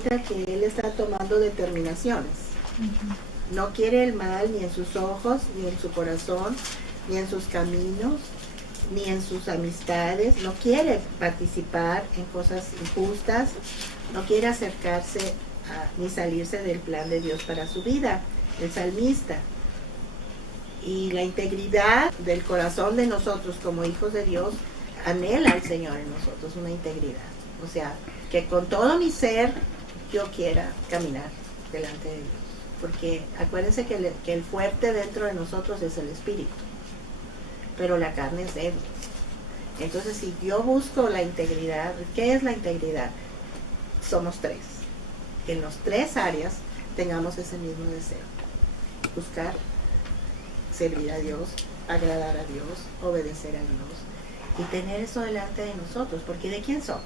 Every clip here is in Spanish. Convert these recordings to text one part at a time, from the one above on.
cuenta que él está tomando determinaciones. No quiere el mal ni en sus ojos, ni en su corazón, ni en sus caminos, ni en sus amistades. No quiere participar en cosas injustas, no quiere acercarse ni salirse del plan de Dios para su vida, el salmista. Y la integridad del corazón de nosotros como hijos de Dios anhela al Señor en nosotros, una integridad. O sea, que con todo mi ser yo quiera caminar delante de Dios. Porque acuérdense que el fuerte dentro de nosotros es el espíritu, pero la carne es débil. Entonces, si yo busco la integridad, ¿qué es la integridad? Somos tres. Que en las tres áreas tengamos ese mismo deseo. Buscar servir a Dios, agradar a Dios, obedecer a Dios y tener eso delante de nosotros. Porque ¿de quién somos?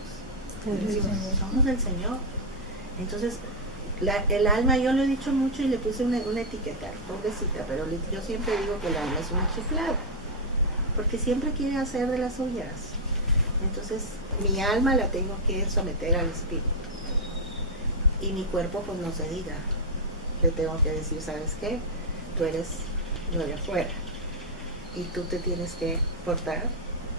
Somos del Señor. Entonces, el alma, yo lo he dicho mucho y le puse una etiqueta, pobrecita, pero yo siempre digo que el alma es una chiflada, porque siempre quiere hacer de las suyas. Entonces, mi alma la tengo que someter al espíritu. Y mi cuerpo, pues no se diga. Le tengo que decir, ¿sabes qué? Tú eres lo de afuera. Y tú te tienes que portar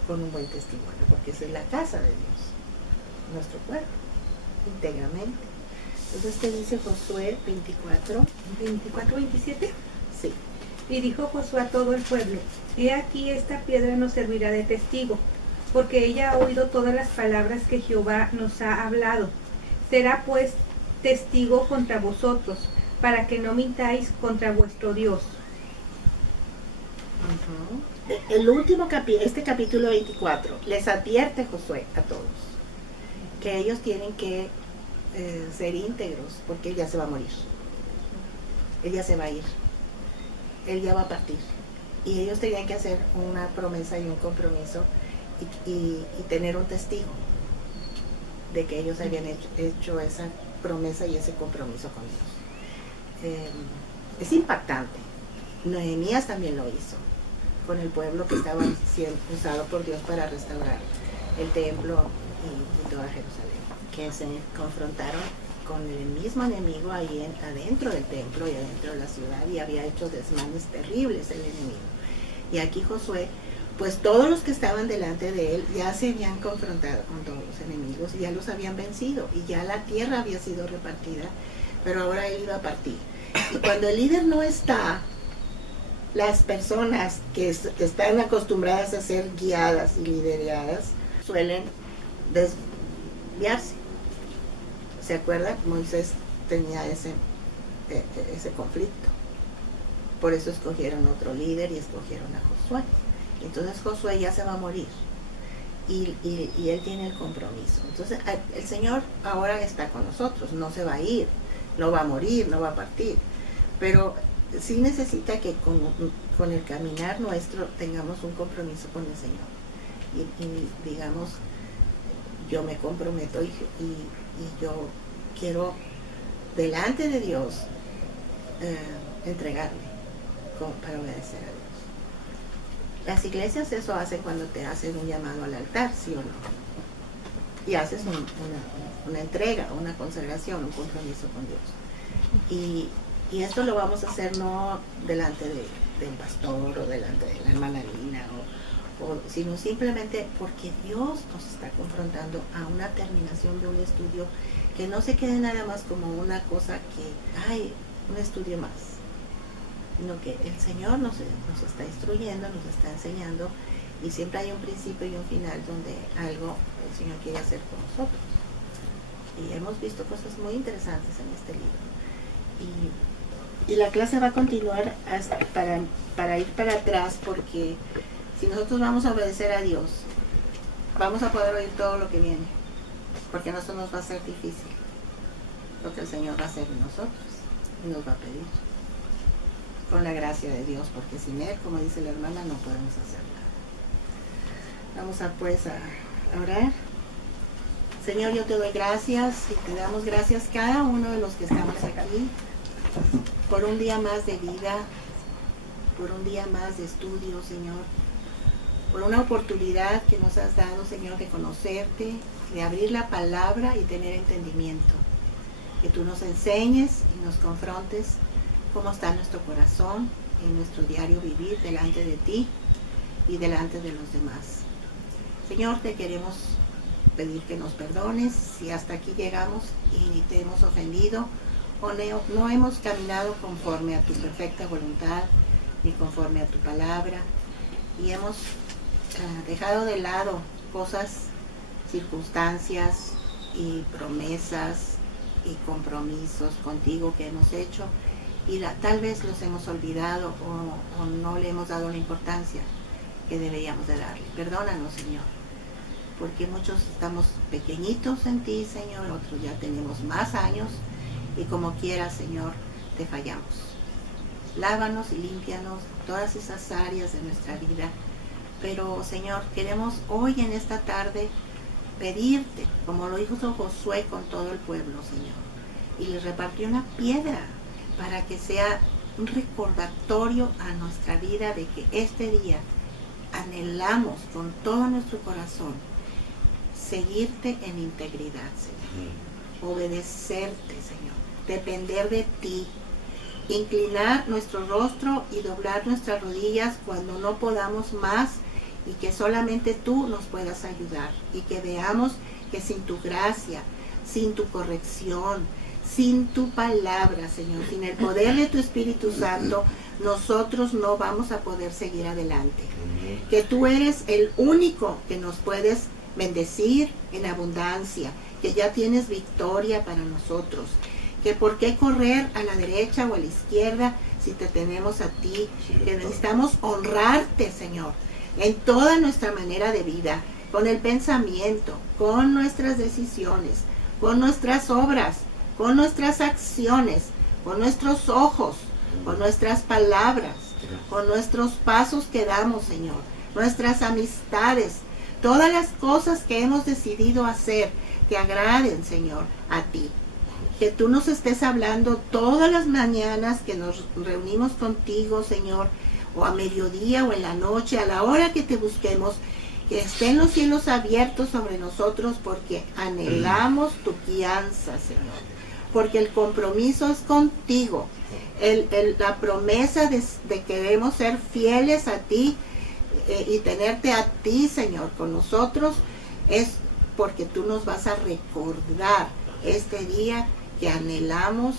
con un buen testimonio, porque esa es la casa de Dios, nuestro cuerpo, íntegramente. Entonces, ¿qué dice Josué 24? 24-27. Sí. Y dijo Josué a todo el pueblo: he aquí, esta piedra nos servirá de testigo, porque ella ha oído todas las palabras que Jehová nos ha hablado. Será pues testigo contra vosotros, para que no mintáis contra vuestro Dios. El último este capítulo 24, les advierte Josué a todos que ellos tienen que ser íntegros, porque él ya se va a morir, él ya se va a ir, él ya va a partir, y ellos tenían que hacer una promesa y un compromiso y tener un testigo de que ellos habían hecho esa promesa y ese compromiso con Dios. Es impactante. Nehemías también lo hizo con el pueblo que estaba siendo usado por Dios para restaurar el templo y toda Jerusalén, que se confrontaron con el mismo enemigo ahí adentro del templo y adentro de la ciudad, y había hecho desmanes terribles el enemigo. Y aquí Josué, pues todos los que estaban delante de él ya se habían confrontado con todos los enemigos y ya los habían vencido, y ya la tierra había sido repartida, pero ahora él iba a partir. Y cuando el líder no está, las personas que están acostumbradas a ser guiadas y lideradas suelen desviarse. ¿Se acuerdan? Moisés tenía ese conflicto. Por eso escogieron otro líder y escogieron a Josué. Entonces Josué ya se va a morir y él tiene el compromiso. Entonces el Señor ahora está con nosotros, no se va a ir, no va a morir, no va a partir, pero sí necesita que con el caminar nuestro tengamos un compromiso con el Señor y digamos, yo me comprometo y yo quiero delante de Dios entregarme para obedecer a Dios. Las iglesias eso hacen cuando te hacen un llamado al altar, ¿sí o no? Y haces una entrega, una consagración, un compromiso con Dios. Y esto lo vamos a hacer no delante del pastor o delante de la hermana Lina, sino simplemente porque Dios nos está confrontando a una terminación de un estudio, que no se quede nada más como una cosa que, ay, un estudio más, sino que el Señor nos está instruyendo, nos está enseñando, y siempre hay un principio y un final donde algo el Señor quiere hacer con nosotros. Y hemos visto cosas muy interesantes en este libro. Y la clase va a continuar hasta para ir para atrás, porque si nosotros vamos a obedecer a Dios, vamos a poder oír todo lo que viene, porque no se nos va a ser difícil lo que el Señor va a hacer en nosotros y nos va a pedir, con la gracia de Dios, porque sin Él, como dice la hermana, no podemos hacer nada. Vamos a orar. Señor, yo te doy gracias y te damos gracias cada uno de los que estamos aquí por un día más de vida, por un día más de estudio, Señor, por una oportunidad que nos has dado, Señor, de conocerte, de abrir la palabra y tener entendimiento. que tú nos enseñes y nos confrontes cómo está nuestro corazón en nuestro diario vivir delante de ti y delante de los demás. Señor, te queremos pedir que nos perdones si hasta aquí llegamos y te hemos ofendido o no hemos caminado conforme a tu perfecta voluntad ni conforme a tu palabra, y hemos dejado de lado cosas, circunstancias y promesas y compromisos contigo que hemos hecho, y tal vez los hemos olvidado o no le hemos dado la importancia que deberíamos de darle. Perdónanos, Señor, porque muchos estamos pequeñitos en ti, Señor, otros ya tenemos más años, y como quieras, Señor, te fallamos. Lávanos y límpianos todas esas áreas de nuestra vida. Pero, Señor, queremos hoy en esta tarde pedirte, como lo hizo Josué con todo el pueblo, Señor, y les repartió una piedra para que sea un recordatorio a nuestra vida de que este día anhelamos con todo nuestro corazón seguirte en integridad, Señor, obedecerte, Señor, depender de ti, inclinar nuestro rostro y doblar nuestras rodillas cuando no podamos más, y que solamente tú nos puedas ayudar, y que veamos que sin tu gracia, sin tu corrección, sin tu palabra, Señor, sin el poder de tu Espíritu Santo, nosotros no vamos a poder seguir adelante. Que tú eres el único que nos puedes bendecir en abundancia, que ya tienes victoria para nosotros, que por qué correr a la derecha o a la izquierda si te tenemos a ti, que necesitamos honrarte, Señor, en toda nuestra manera de vida, con el pensamiento, con nuestras decisiones, con nuestras obras, con nuestras acciones, con nuestros ojos, con nuestras palabras, con nuestros pasos que damos, Señor, nuestras amistades, todas las cosas que hemos decidido hacer que agraden, Señor, a ti. Que tú nos estés hablando todas las mañanas que nos reunimos contigo, Señor, o a mediodía o en la noche, a la hora que te busquemos, que estén los cielos abiertos sobre nosotros, porque anhelamos tu guianza, Señor, porque el compromiso es contigo, la promesa de queremos ser fieles a ti y tenerte a ti, Señor, con nosotros, es porque tú nos vas a recordar este día que anhelamos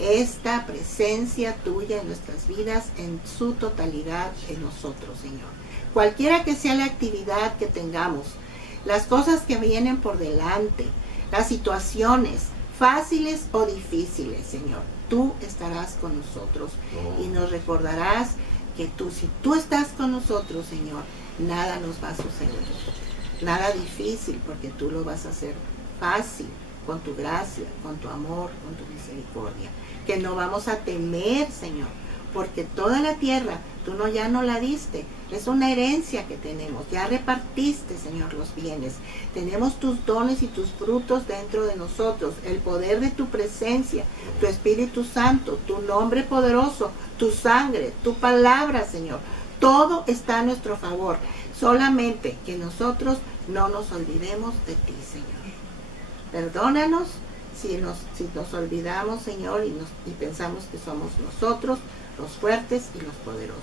esta presencia tuya en nuestras vidas en su totalidad en nosotros, Señor. Cualquiera que sea la actividad que tengamos, las cosas que vienen por delante, las situaciones fáciles o difíciles, Señor, tú estarás con nosotros y nos recordarás que si tú estás con nosotros, Señor, nada nos va a suceder, nada difícil, porque tú lo vas a hacer fácil, con tu gracia, con tu amor, con tu misericordia, que no vamos a temer, Señor, porque toda la tierra tú ya no la diste, es una herencia que tenemos, ya repartiste, Señor, los bienes, tenemos tus dones y tus frutos dentro de nosotros, el poder de tu presencia, tu Espíritu Santo, tu nombre poderoso, tu sangre, tu palabra, Señor, todo está a nuestro favor, solamente que nosotros no nos olvidemos de ti, Señor. Perdónanos si nos olvidamos, Señor, y pensamos que somos nosotros los fuertes y los poderosos.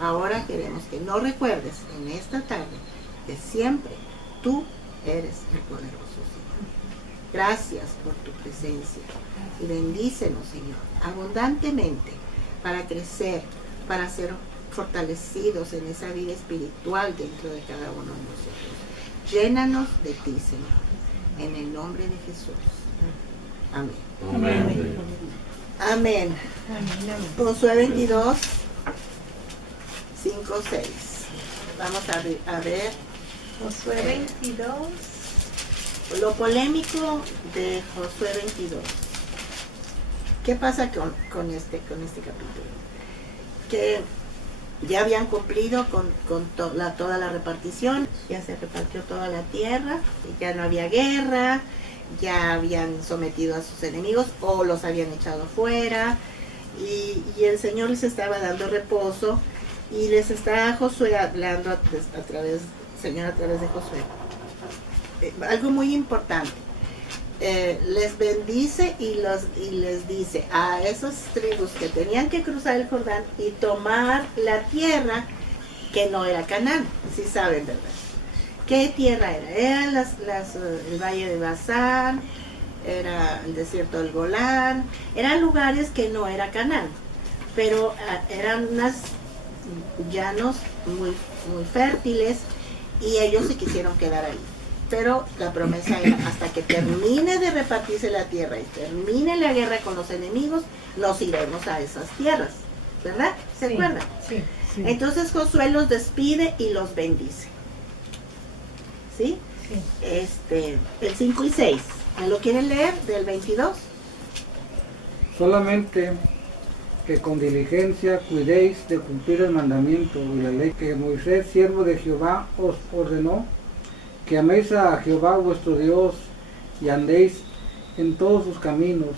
Ahora queremos que no recuerdes en esta tarde que siempre tú eres el poderoso, Señor. Gracias por tu presencia y bendícenos, Señor, abundantemente para crecer, para ser fortalecidos en esa vida espiritual dentro de cada uno de nosotros. Llénanos de ti, Señor. En el nombre de Jesús. Amén. Amén. Amén. Josué 22, 5, 6. Vamos a ver. Josué 22. Lo polémico de Josué 22. ¿Qué pasa con este capítulo? Que ya habían cumplido con toda la repartición, ya se repartió toda la tierra, y ya no había guerra, ya habían sometido a sus enemigos o los habían echado fuera, y el Señor les estaba dando reposo, y les está Josué hablando a través de Josué. Algo muy importante, les bendice y les dice a esas tribus que tenían que cruzar el Jordán y tomar la tierra que no era Canaán, si saben, ¿verdad? ¿Qué tierra era? Era el valle de Basán, era el desierto del Golán, eran lugares que no era Canaán, pero eran unos llanos muy fértiles y ellos se quisieron quedar ahí. Pero la promesa era, hasta que termine de repartirse la tierra y termine la guerra con los enemigos, nos iremos a esas tierras, ¿verdad? ¿Se acuerdan? Sí. Sí. Entonces Josué los despide y los bendice. ¿Sí? Sí. El 5 y 6. ¿Me lo quieren leer? Del 22. Solamente que con diligencia cuidéis de cumplir el mandamiento y la ley que Moisés, siervo de Jehová, os ordenó, que améis a Jehová vuestro Dios y andéis en todos sus caminos,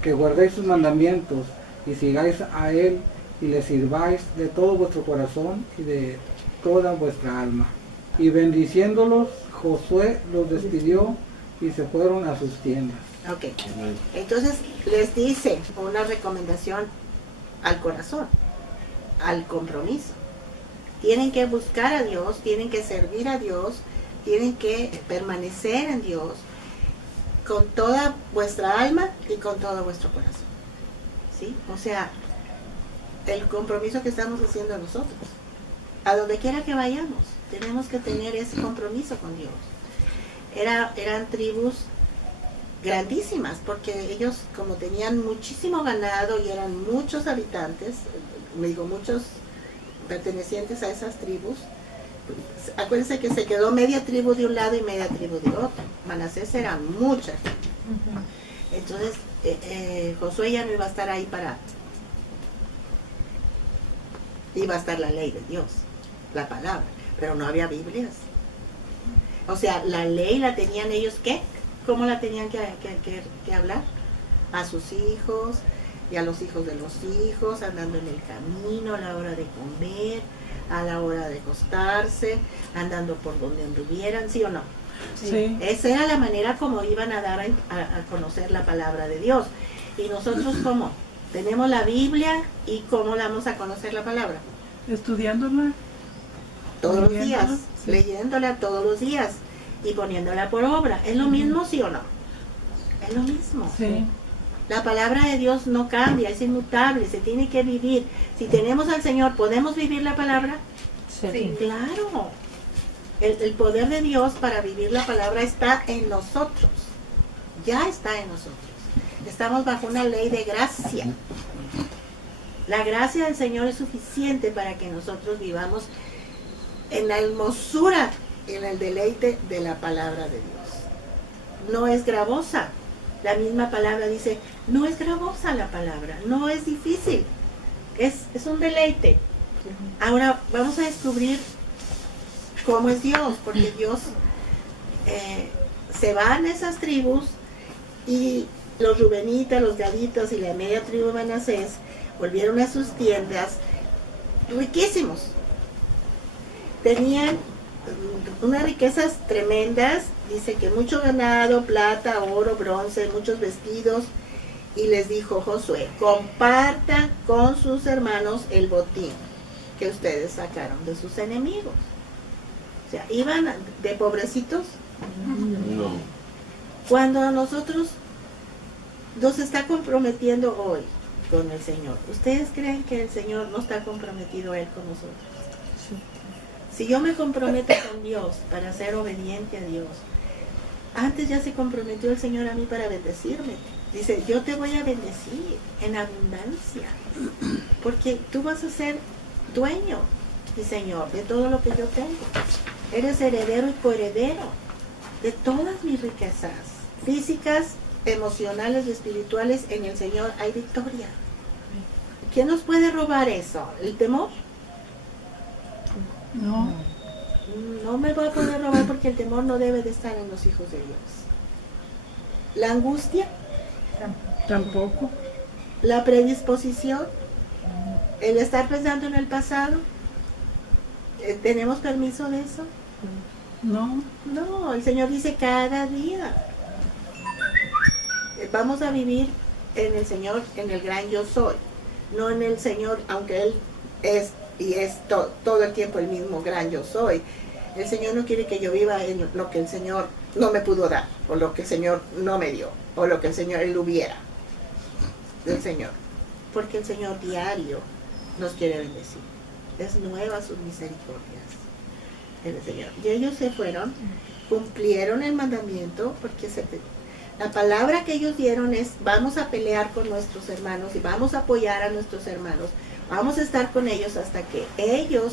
que guardéis sus mandamientos y sigáis a él y le sirváis de todo vuestro corazón y de toda vuestra alma. Y bendiciéndolos, Josué los despidió y se fueron a sus tiendas. Ok. Entonces les dice una recomendación al corazón, al compromiso. Tienen que buscar a Dios, tienen que servir a Dios, tienen que permanecer en Dios con toda vuestra alma y con todo vuestro corazón. ¿Sí? O sea, el compromiso que estamos haciendo nosotros. A donde quiera que vayamos, tenemos que tener ese compromiso con Dios. Eran tribus grandísimas, porque ellos, como tenían muchísimo ganado y eran muchos habitantes, muchos pertenecientes a esas tribus. Acuérdense que se quedó media tribu de un lado y media tribu de otro. Manasés eran muchas. Entonces Josué ya no iba a estar ahí iba a estar la ley de Dios, la palabra, pero no había Biblias. O sea, la ley la tenían ellos, ¿qué? ¿Cómo la tenían que hablar? A sus hijos y a los hijos de los hijos, andando en el camino, a la hora de comer, a la hora de acostarse, andando por donde anduvieran, ¿sí o no? Sí. Esa era la manera como iban a dar a conocer la palabra de Dios. Y nosotros, ¿cómo? Tenemos la Biblia, y ¿cómo la vamos a conocer la palabra? Estudiándola. Todos los Leyéndola, días, sí. leyéndola todos los días y poniéndola por obra. ¿Es lo mismo, sí o no? Es lo mismo. Sí. La palabra de Dios no cambia, es inmutable, se tiene que vivir. Si tenemos al Señor, ¿podemos vivir la palabra? Sí. Claro. El poder de Dios para vivir la palabra está en nosotros. Ya está en nosotros. Estamos bajo una ley de gracia. La gracia del Señor es suficiente para que nosotros vivamos en la hermosura, en el deleite de la palabra de Dios. No es gravosa. La misma palabra dice, no es gravosa la palabra, no es difícil, es un deleite. Ahora vamos a descubrir cómo es Dios, porque Dios se van a esas tribus, y los rubenitas, los gaditas y la media tribu de Manasés volvieron a sus tiendas riquísimos. Tenían unas riquezas tremendas, dice que mucho ganado, plata, oro, bronce, muchos vestidos, y les dijo Josué, compartan con sus hermanos el botín que ustedes sacaron de sus enemigos. O sea, iban de pobrecitos. No. Cuando nosotros nos está comprometiendo hoy con el Señor, ¿ustedes creen que el Señor no está comprometido a Él con nosotros? Si yo me comprometo con Dios para ser obediente a Dios, antes ya se comprometió el Señor a mí para bendecirme. Dice, yo te voy a bendecir en abundancia, porque tú vas a ser dueño, mi Señor, de todo lo que yo tengo. Eres heredero y coheredero de todas mis riquezas físicas, emocionales y espirituales. En el Señor hay victoria. ¿Quién nos puede robar eso? ¿El temor? No. No me va a poder robar, porque el temor no debe de estar en los hijos de Dios. La angustia, Tampoco. la predisposición, el estar pensando en el pasado, ¿tenemos permiso de eso? No. No, el Señor dice cada día. vamos a vivir en el Señor, en el gran yo soy, no en el Señor, aunque Él es y es todo el tiempo el mismo gran yo soy. El Señor no quiere que yo viva en lo que el Señor no me pudo dar, o lo que el Señor no me dio, o lo que el Señor Él hubiera del Señor, porque el Señor diario nos quiere bendecir. Es nueva sus misericordias el Señor. Y ellos se fueron, cumplieron el mandamiento, porque la palabra que ellos dieron es: vamos a pelear con nuestros hermanos y vamos a apoyar a nuestros hermanos, vamos a estar con ellos hasta que ellos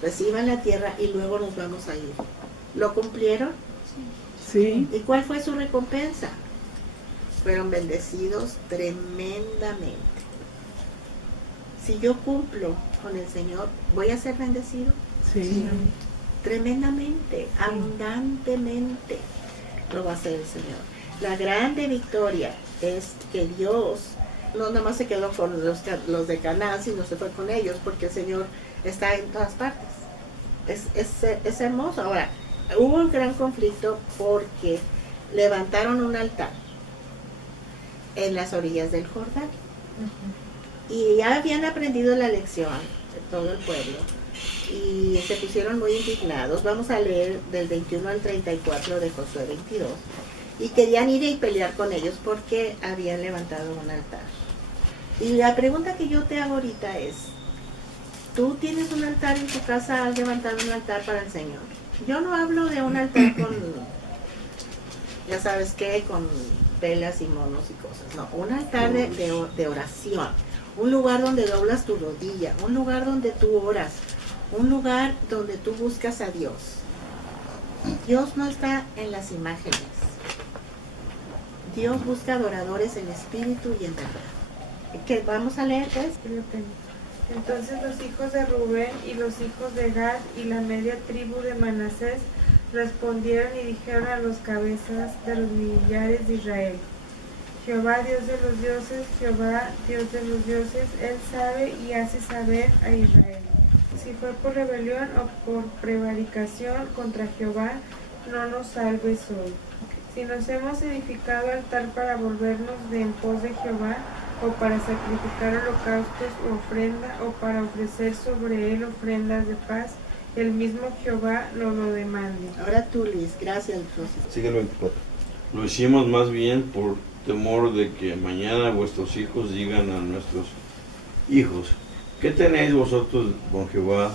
reciban la tierra y luego nos vamos a ir. ¿Lo cumplieron? Sí. ¿Y cuál fue su recompensa? Fueron bendecidos tremendamente. Si yo cumplo con el Señor, ¿voy a ser bendecido? Sí. Tremendamente, abundantemente lo va a hacer el Señor. La grande victoria es que Dios no nada más se quedó con los de Canaán, sino se fue con ellos, porque el Señor está en todas partes. Es hermoso. Ahora, hubo un gran conflicto porque levantaron un altar en las orillas del Jordán. Y ya habían aprendido la lección de todo el pueblo y se pusieron muy indignados. Vamos a leer del 21 al 34 de Josué 22. Y querían ir y pelear con ellos porque habían levantado un altar. Y la pregunta que yo te hago ahorita es: ¿tú tienes un altar en tu casa? ¿Has levantado un altar para el Señor? Yo no hablo de un altar con, ya sabes qué, con velas y monos y cosas. No, un altar de oración. Un lugar donde doblas tu rodilla, un lugar donde tú oras, un lugar donde tú buscas a Dios. Dios no está en las imágenes. Dios busca adoradores en espíritu y en verdad. ¿Qué vamos a leer, pues? Entonces los hijos de Rubén y los hijos de Gad y la media tribu de Manasés respondieron y dijeron a los cabezas de los millares de Israel: Jehová, Dios de los dioses, Jehová, Dios de los dioses, Él sabe y hace saber a Israel. Si fue por rebelión o por prevaricación contra Jehová, no nos salves hoy. Si nos hemos edificado altar para volvernos de en pos de Jehová, o para sacrificar holocaustos u ofrenda, o para ofrecer sobre él ofrendas de paz, el mismo Jehová nos lo demande. Ahora tú, Luis, gracias. Sigue el 24. Lo hicimos más bien por temor de que mañana vuestros hijos digan a nuestros hijos: ¿qué tenéis vosotros con Jehová,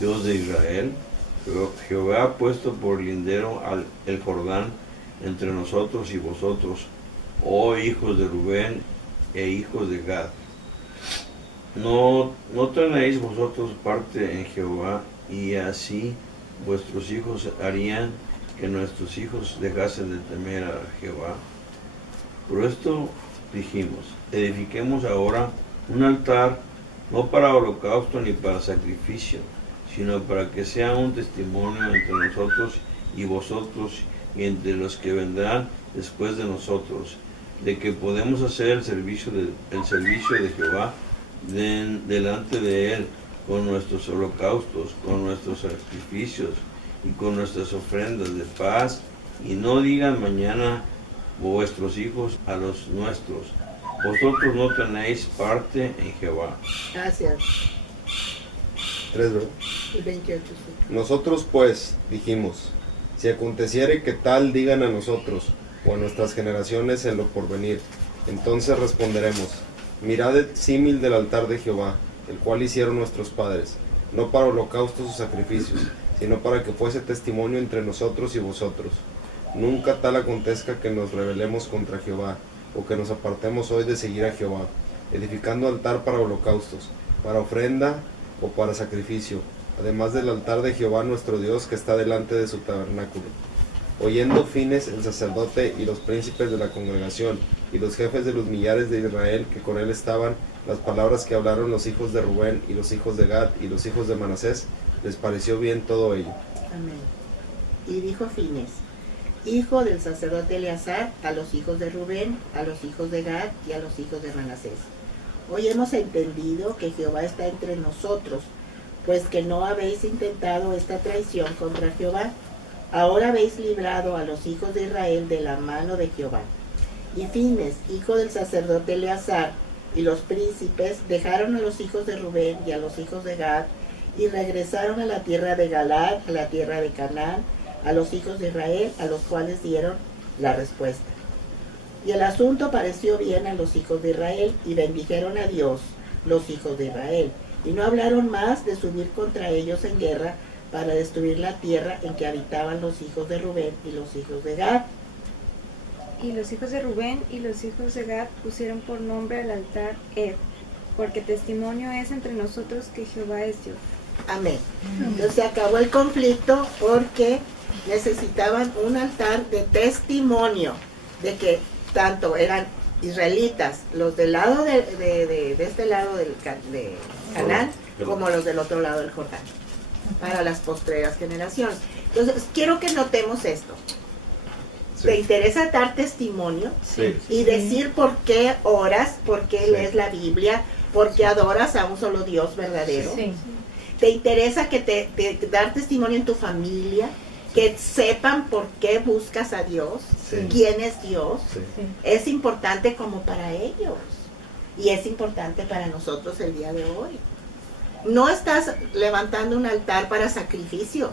Dios de Israel? Jehová ha puesto por lindero el Jordán entre nosotros y vosotros, oh hijos de Rubén e hijos de Gad. ¿No tenéis vosotros parte en Jehová? Y así vuestros hijos harían que nuestros hijos dejasen de temer a Jehová. Por esto dijimos: edifiquemos ahora un altar, no para holocausto ni para sacrificio, sino para que sea un testimonio entre nosotros y vosotros y entre los que vendrán después de nosotros, de que podemos hacer el servicio de Jehová delante de Él, con nuestros holocaustos, con nuestros sacrificios y con nuestras ofrendas de paz, y no digan mañana vuestros hijos a los nuestros: vosotros no tenéis parte en Jehová. Gracias. 3, ¿verdad? El 28. Sí. Nosotros pues dijimos: si aconteciere que tal digan a nosotros o a nuestras generaciones en lo porvenir, entonces responderemos: mirad el símil del altar de Jehová, el cual hicieron nuestros padres, no para holocaustos o sacrificios, sino para que fuese testimonio entre nosotros y vosotros. Nunca tal acontezca que nos rebelemos contra Jehová, o que nos apartemos hoy de seguir a Jehová, edificando altar para holocaustos, para ofrenda o para sacrificio, además del altar de Jehová nuestro Dios que está delante de su tabernáculo. Oyendo Fines el sacerdote y los príncipes de la congregación y los jefes de los millares de Israel que con él estaban, las palabras que hablaron los hijos de Rubén y los hijos de Gad y los hijos de Manasés, les pareció bien todo ello. Amén. Y dijo Fines, hijo del sacerdote Eleazar, a los hijos de Rubén, a los hijos de Gad y a los hijos de Manasés: hoy hemos entendido que Jehová está entre nosotros, pues que no habéis intentado esta traición contra Jehová. Ahora habéis librado a los hijos de Israel de la mano de Jehová. Y Fines, hijo del sacerdote Eleazar, y los príncipes dejaron a los hijos de Rubén y a los hijos de Gad, y regresaron a la tierra de Galaad, a la tierra de Canaán, a los hijos de Israel, a los cuales dieron la respuesta. Y el asunto pareció bien a los hijos de Israel, y bendijeron a Dios los hijos de Israel, y no hablaron más de subir contra ellos en guerra para destruir la tierra en que habitaban los hijos de Rubén y los hijos de Gad. Y los hijos de Rubén y los hijos de Gad pusieron por nombre al altar porque testimonio es entre nosotros que Jehová es Dios. Amén. Entonces se acabó el conflicto porque necesitaban un altar de testimonio de que tanto eran israelitas, los del lado de este lado de Canaán, como los del otro lado del Jordán, para las postreras generaciones. Entonces quiero que notemos esto. Sí. ¿Te interesa dar testimonio? Sí. Y decir por qué oras, por qué Sí. lees la Biblia, por qué adoras a un solo Dios verdadero. Sí. ¿Te interesa que te dar testimonio en tu familia? Que sepan por qué buscas a Dios, Sí. quién es Dios. Sí. Es importante como para ellos. Y es importante para nosotros el día de hoy. No estás levantando un altar para sacrificios.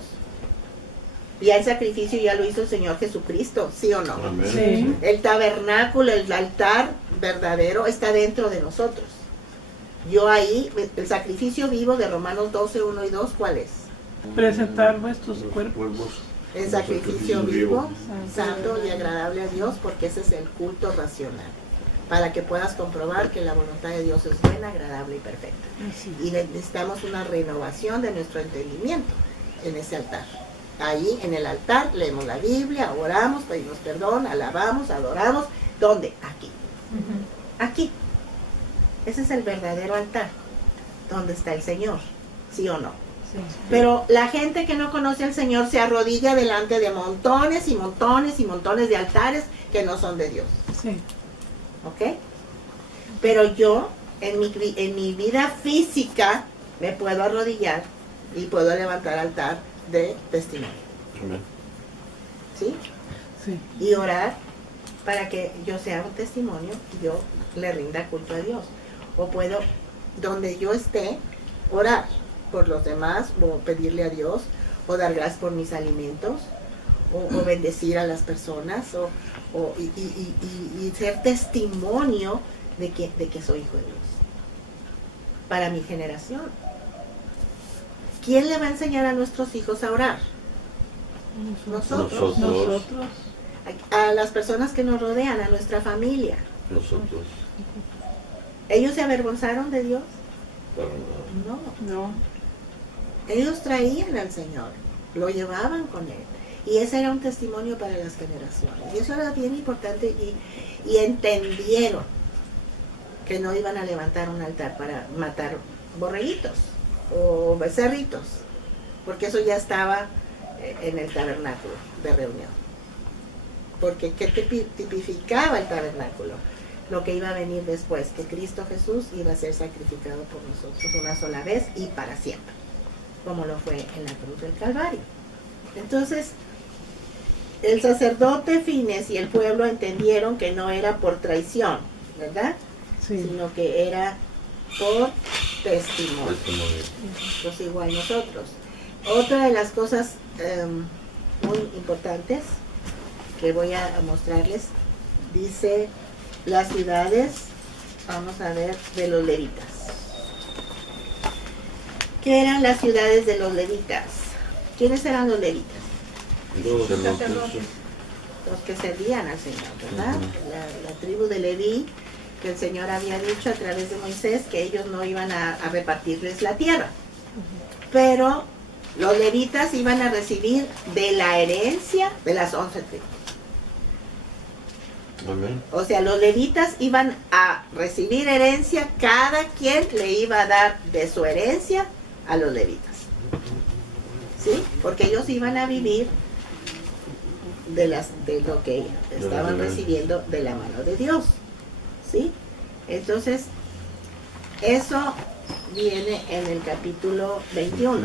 Ya el sacrificio ya lo hizo el Señor Jesucristo, ¿sí o no? Amén. Sí. El tabernáculo, el altar verdadero está dentro de nosotros. Yo ahí, el sacrificio vivo de Romanos 12, 1 y 2, ¿cuál es? Presentar vuestros cuerpos. Cuerpos. El sacrificio vivo, santo y agradable a Dios, porque ese es el culto racional. Para que puedas comprobar que la voluntad de Dios es buena, agradable y perfecta. Y necesitamos una renovación de nuestro entendimiento en ese altar. Ahí en el altar leemos la Biblia, oramos, pedimos perdón, alabamos, adoramos. ¿Dónde? Aquí. Aquí. Ese es el verdadero altar, donde está el Señor, ¿sí o no? Pero la gente que no conoce al Señor se arrodilla delante de montones y montones y montones de altares que no son de Dios. Sí. ¿Ok? Pero yo, en mi vida física, me puedo arrodillar y puedo levantar altar de testimonio. Amén. ¿Sí? Sí. Y orar para que yo sea un testimonio y yo le rinda culto a Dios. O puedo, donde yo esté, orar por los demás, o pedirle a Dios, o dar gracias por mis alimentos, o bendecir a las personas, y ser testimonio de que soy hijo de Dios. Para mi generación. ¿Quién le va a enseñar a nuestros hijos a orar? Nosotros. Nosotros. A las personas que nos rodean, a nuestra familia. Nosotros. ¿Ellos se avergonzaron de Dios? Para nada. No. No. Ellos traían al Señor, lo llevaban con Él. Y ese era un testimonio para las generaciones. Y eso era bien importante y entendieron que no iban a levantar un altar para matar borreguitos o becerritos, porque eso ya estaba en el tabernáculo de reunión. Porque ¿qué tipificaba el tabernáculo? Lo que iba a venir después, que Cristo Jesús iba a ser sacrificado por nosotros una sola vez y para siempre, como lo fue en la cruz del Calvario. Entonces, el sacerdote Fines y el pueblo entendieron que no era por traición, ¿verdad? Sí. Sino que era por testimonio. Testimonio. Pues igual nosotros. Otra de las cosas muy importantes que voy a mostrarles, dice las ciudades, vamos a ver, de los levitas. ¿Qué eran las ciudades de los levitas? ¿Quiénes eran los levitas? Los Los que servían al Señor, ¿verdad? La tribu de Leví, que el Señor había dicho a través de Moisés que ellos no iban a repartirles la tierra. Pero los levitas iban a recibir de la herencia de las 11 tribus. Amén. O sea, los levitas iban a recibir herencia, cada quien le iba a dar de su herencia a los levitas. ¿Sí? Porque ellos iban a vivir de lo que estaban recibiendo de la mano de Dios. ¿Sí? Entonces, eso viene en el capítulo 21.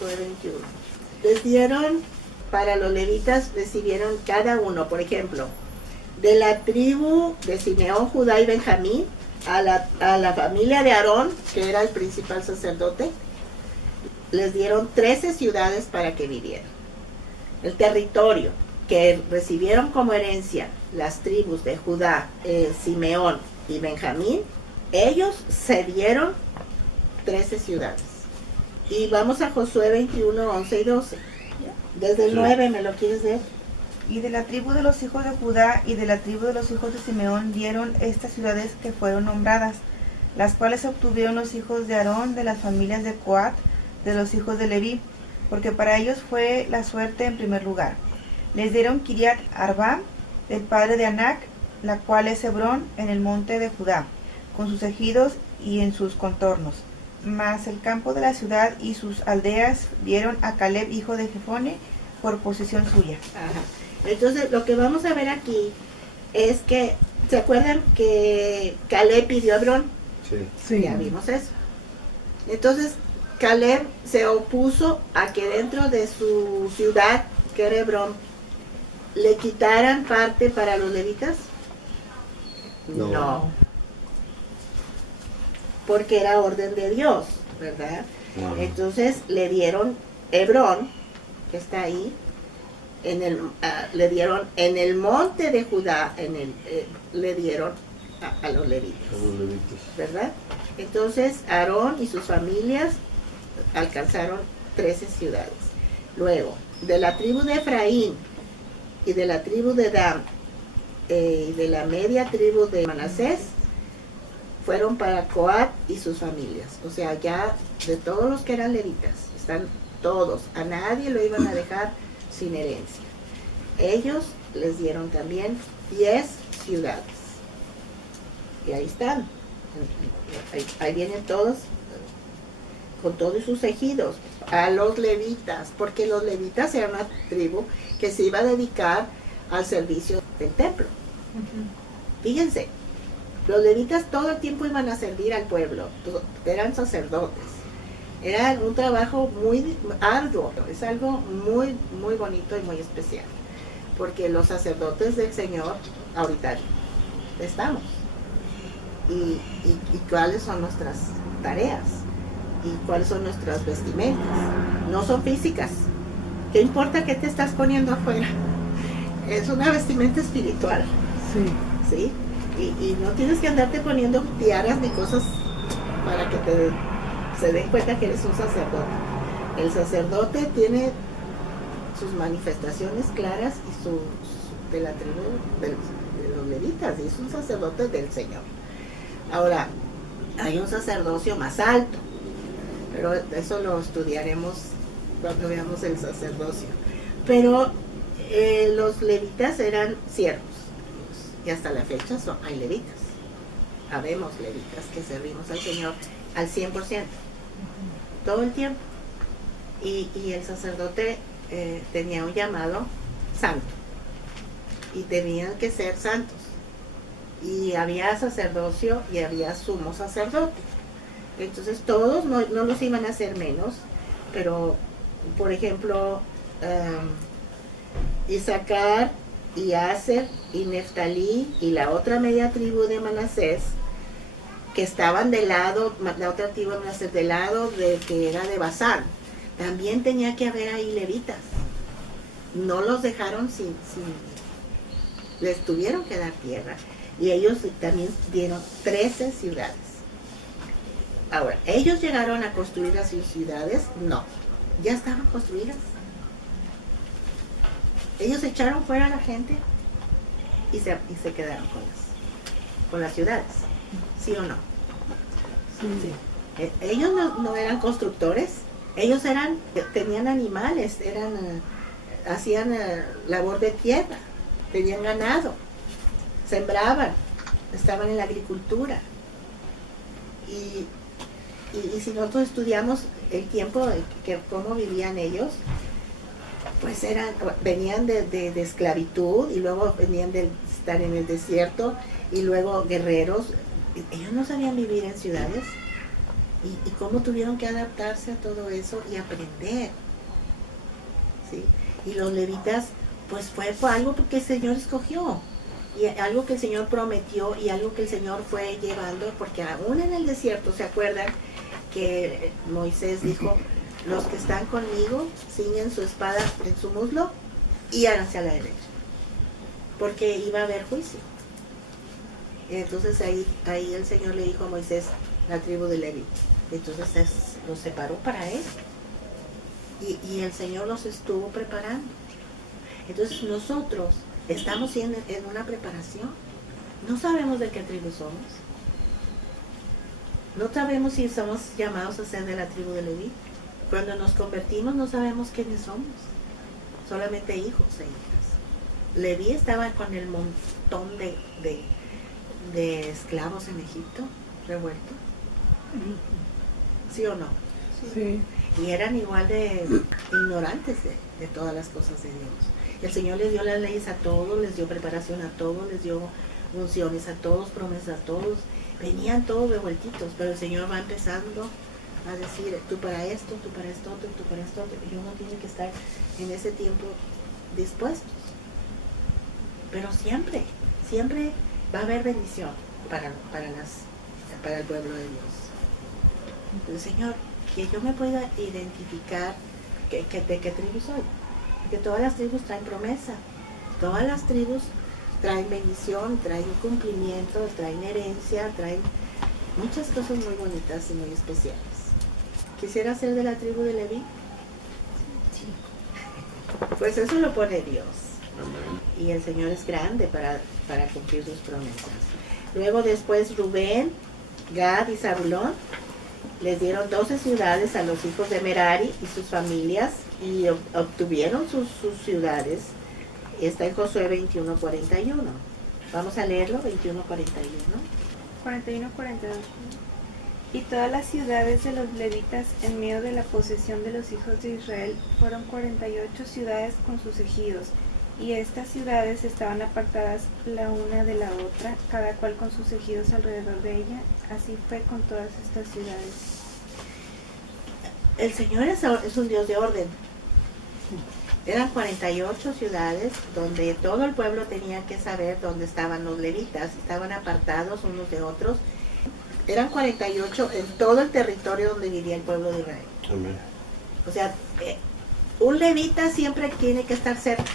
Josué 21. Les dieron, para los levitas recibieron cada uno, por ejemplo, De la tribu de Simeón, Judá y Benjamín, a la familia de Aarón, que era el principal sacerdote, les dieron 13 ciudades para que vivieran. El territorio que recibieron como herencia las tribus de Judá, Simeón y Benjamín, ellos cedieron 13 ciudades. Y vamos a Josué 21, 11 y 12. Desde el 9, ¿me lo quieres leer? Y de la tribu de los hijos de Judá y de la tribu de los hijos de Simeón dieron estas ciudades que fueron nombradas, las cuales obtuvieron los hijos de Aarón de las familias de Coat, de los hijos de Leví, porque para ellos fue la suerte en primer lugar. Les dieron Kiriat Arba, del padre de Anac, la cual es Hebrón, en el monte de Judá, con sus ejidos y en sus contornos. Mas el campo de la ciudad y sus aldeas dieron a Caleb, hijo de Jefone, por posesión suya. Ajá. Entonces, lo que vamos a ver aquí es que, ¿se acuerdan que Caleb pidió a Hebrón? Sí. Sí. Ya vimos eso. Entonces, Caleb se opuso a que dentro de su ciudad, que era Hebrón, le quitaran parte para los levitas. No. Porque era orden de Dios, ¿verdad? Ajá. Entonces le dieron Hebrón, que está ahí, le dieron en el monte de Judá, le dieron a los levitas, ¿verdad? Entonces Aarón y sus familias alcanzaron 13 ciudades. Luego, de la tribu de Efraín y de la tribu de Dan y de la media tribu de Manasés, fueron para Coat y sus familias. O sea, ya de todos los que eran levitas, están todos, a nadie lo iban a dejar sin herencia. Ellos les dieron también 10 ciudades. Y ahí están. Ahí vienen todos, con todos sus ejidos, a los levitas, porque los levitas eran una tribu que se iba a dedicar al servicio del templo. Fíjense, los levitas todo el tiempo iban a servir al pueblo, eran sacerdotes. Era un trabajo muy arduo, es algo muy, muy bonito y muy especial, porque los sacerdotes del Señor ahorita estamos. Y cuáles son nuestras tareas y cuáles son nuestras vestimentas. No son físicas. ¿Qué importa qué te estás poniendo afuera? Es una vestimenta espiritual. Sí. ¿Sí? Y no tienes que andarte poniendo tiaras ni cosas para que se den cuenta que eres un sacerdote. El sacerdote tiene sus manifestaciones claras y de la tribu de los levitas, y es un sacerdote del Señor. Ahora, hay un sacerdocio más alto, pero eso lo estudiaremos cuando veamos el sacerdocio. Pero los levitas eran siervos, y hasta la fecha hay levitas. Habemos levitas que servimos al Señor al 100%, todo el tiempo. Y el sacerdote tenía un llamado santo, y tenían que ser santos. Y había sacerdocio y había sumo sacerdote. Entonces todos no los iban a hacer menos, pero por ejemplo Isaacar y Aser y Neftalí y la otra media tribu de Manasés, que estaban del lado, la otra tribu de Manasés del lado de que era de Basán, también tenía que haber ahí levitas. No los dejaron les tuvieron que dar tierra. Y ellos también dieron 13 ciudades. Ahora, ¿ellos llegaron a construir las ciudades? No, ya estaban construidas. Ellos echaron fuera a la gente y se quedaron con las ciudades. ¿Sí o no? Sí. Ellos no eran constructores, ellos tenían animales, hacían labor de tierra, tenían ganado, sembraban, estaban en la agricultura. Y si nosotros estudiamos el tiempo, cómo vivían ellos, pues venían de esclavitud, y luego venían de estar en el desierto, y luego guerreros. Ellos no sabían vivir en ciudades, y cómo tuvieron que adaptarse a todo eso y aprender, ¿sí? Y los levitas, pues fue algo porque el Señor escogió. y algo que el Señor prometió y algo que el Señor fue llevando, porque aún en el desierto, ¿se acuerdan que Moisés dijo, los que están conmigo ciñen su espada en su muslo y háganse a la derecha? Porque iba a haber juicio. Entonces ahí el Señor le dijo a Moisés, la tribu de Leví. Entonces los separó para él. Y el Señor los estuvo preparando. Entonces nosotros estamos en una preparación. No sabemos de qué tribu somos. No sabemos si somos llamados a ser de la tribu de Leví. Cuando nos convertimos no sabemos quiénes somos. Solamente hijos e hijas. Leví estaba con el montón de esclavos en Egipto, revuelto. ¿Sí o no? Sí. Y eran igual de ignorantes de todas las cosas de Dios. El Señor les dio las leyes a todos, les dio preparación a todos, les dio unciones a todos, promesas a todos. Venían todos revueltitos, pero el Señor va empezando a decir, tú para esto, tú para esto, tú para esto. Y uno tiene que estar en ese tiempo dispuestos. Pero siempre va a haber bendición para el pueblo de Dios. El Señor, que yo me pueda identificar de qué tribu soy. Porque todas las tribus traen promesa. Todas las tribus traen bendición, traen cumplimiento, traen herencia, traen muchas cosas muy bonitas y muy especiales. ¿Quisiera ser de la tribu de Leví? Sí. Pues eso lo pone Dios. Y el Señor es grande para cumplir sus promesas. Luego después Rubén, Gad y Zabulón les dieron 12 ciudades a los hijos de Merari y sus familias y obtuvieron sus ciudades. Está en Josué 21:41. Vamos a leerlo, 21:41. 41-42. Y todas las ciudades de los levitas en medio de la posesión de los hijos de Israel fueron 48 ciudades con sus ejidos. Y estas ciudades estaban apartadas la una de la otra, cada cual con sus ejidos alrededor de ella. Así fue con todas estas ciudades. El Señor es un Dios de orden. Eran 48 ciudades donde todo el pueblo tenía que saber dónde estaban los levitas. Estaban apartados unos de otros. Eran 48 en todo el territorio donde vivía el pueblo de Israel. Amén. O sea, un levita siempre tiene que estar cerca.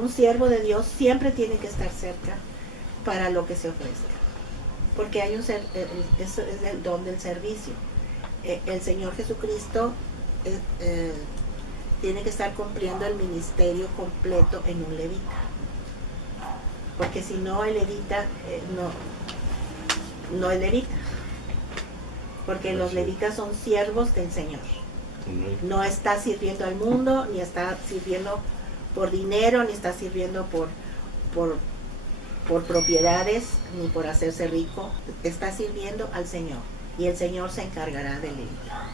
Un siervo de Dios siempre tiene que estar cerca para lo que se ofrezca. Porque hay eso es el don del servicio. El Señor Jesucristo tiene que estar cumpliendo el ministerio completo en un levita. Porque si no, el levita no es levita. Porque los levitas son siervos del Señor. No está sirviendo al mundo, ni está sirviendo por dinero, ni está sirviendo por propiedades, ni por hacerse rico. Está sirviendo al Señor. Y el Señor se encargará del levita.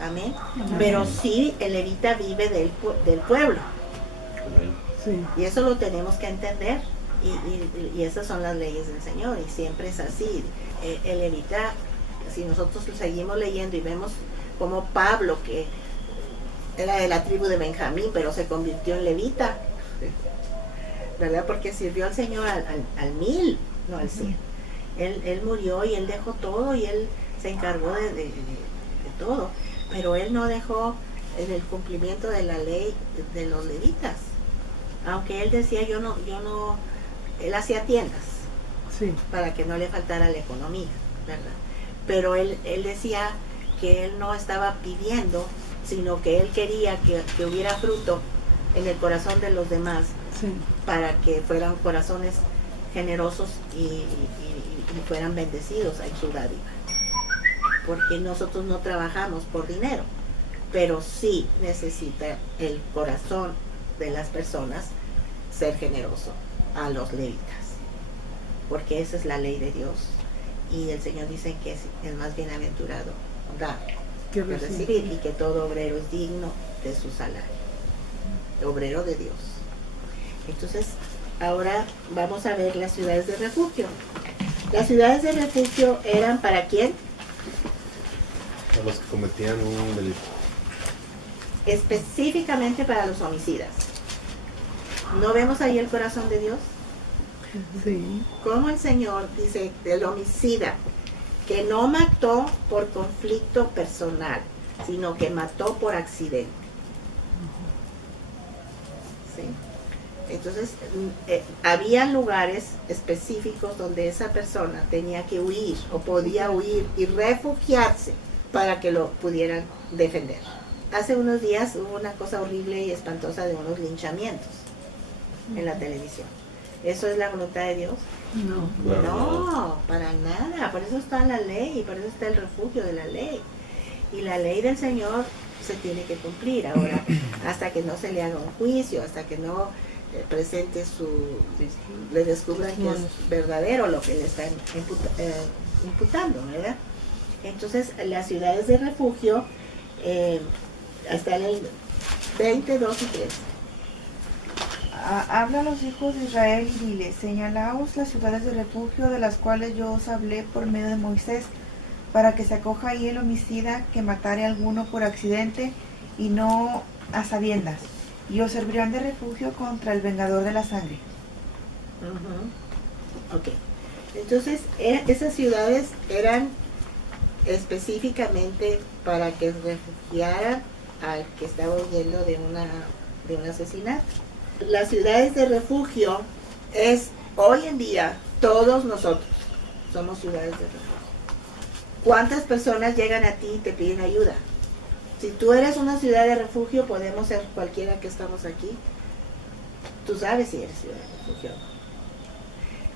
Amén. Amén. Pero sí, el levita vive del pueblo. Amén. Sí. Y eso lo tenemos que entender. Y esas son las leyes del Señor. Y siempre es así. El levita, si nosotros seguimos leyendo y vemos como Pablo, que era de la tribu de Benjamín, pero se convirtió en levita, ¿verdad? Porque sirvió al Señor al 1000, no al 100. Él murió y él dejó todo y él se encargó de todo, pero él no dejó en el cumplimiento de la ley de los levitas, aunque él decía él hacía tiendas, Sí. para que no le faltara la economía, ¿verdad? Pero él decía que él no estaba pidiendo, sino que él quería que hubiera fruto en el corazón de los demás, Sí. para que fueran corazones generosos y fueran bendecidos en su dádiva. Porque nosotros no trabajamos por dinero, pero sí necesita el corazón de las personas ser generoso a los levitas, porque esa es la ley de Dios. Y el Señor dice que es el más bienaventurado dar Que que recibir, y que todo obrero es digno de su salario. Obrero de Dios. Entonces, ahora vamos a ver las ciudades de refugio. Las ciudades de refugio eran ¿para quién? A los que cometían un delito. Específicamente para los homicidas. ¿No vemos ahí el corazón de Dios? Sí. Como el Señor dice del homicida, que no mató por conflicto personal, sino que mató por accidente. ¿Sí? Entonces, había lugares específicos donde esa persona tenía que huir o podía huir y refugiarse para que lo pudieran defender. Hace unos días hubo una cosa horrible y espantosa de unos linchamientos en la televisión. ¿Eso es la voluntad de Dios? No. No, para nada. Por eso está la ley, por eso está el refugio de la ley. Y la ley del Señor se tiene que cumplir. Ahora, hasta que no se le haga un juicio, hasta que no presente le descubran que es verdadero lo que le están imputando, ¿verdad? Entonces, las ciudades de refugio, hasta el 20, 2 y 3. Habla a los hijos de Israel y dile, señalaos las ciudades de refugio de las cuales yo os hablé por medio de Moisés, para que se acoja ahí el homicida que matare a alguno por accidente y no a sabiendas, y os servirán de refugio contra el vengador de la sangre. Ok. Entonces, esas ciudades eran específicamente para que refugiaran al que estaba huyendo de un asesinato. Las ciudades de refugio es hoy en día todos nosotros somos ciudades de refugio. ¿Cuántas personas llegan a ti y te piden ayuda? Si tú eres una ciudad de refugio, podemos ser cualquiera que estamos aquí. Tú sabes si eres ciudad de refugio.